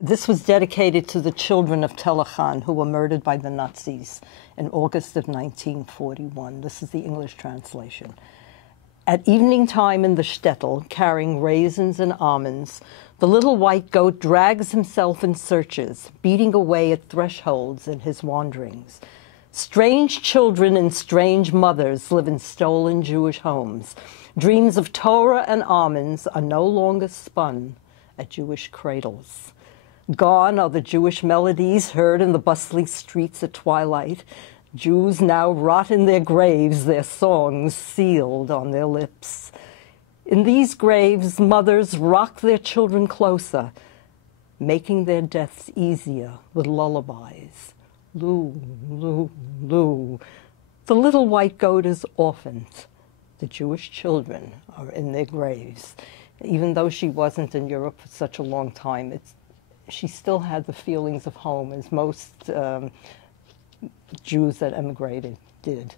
This was dedicated to the children of Telekhan who were murdered by the Nazis in August of 1941. This is the English translation. At evening time in the shtetl, carrying raisins and almonds, the little white goat drags himself in searches, beating away at thresholds in his wanderings. Strange children and strange mothers live in stolen Jewish homes. Dreams of Torah and almonds are no longer spun at Jewish cradles. Gone are the Jewish melodies heard in the bustling streets at twilight. Jews now rot in their graves, their songs sealed on their lips. In these graves, mothers rock their children closer, making their deaths easier with lullabies. Loo, loo, loo. The little white goat is orphaned. The Jewish children are in their graves. Even though she wasn't in Europe for such a long time, she still had the feelings of home, as most Jews that emigrated did.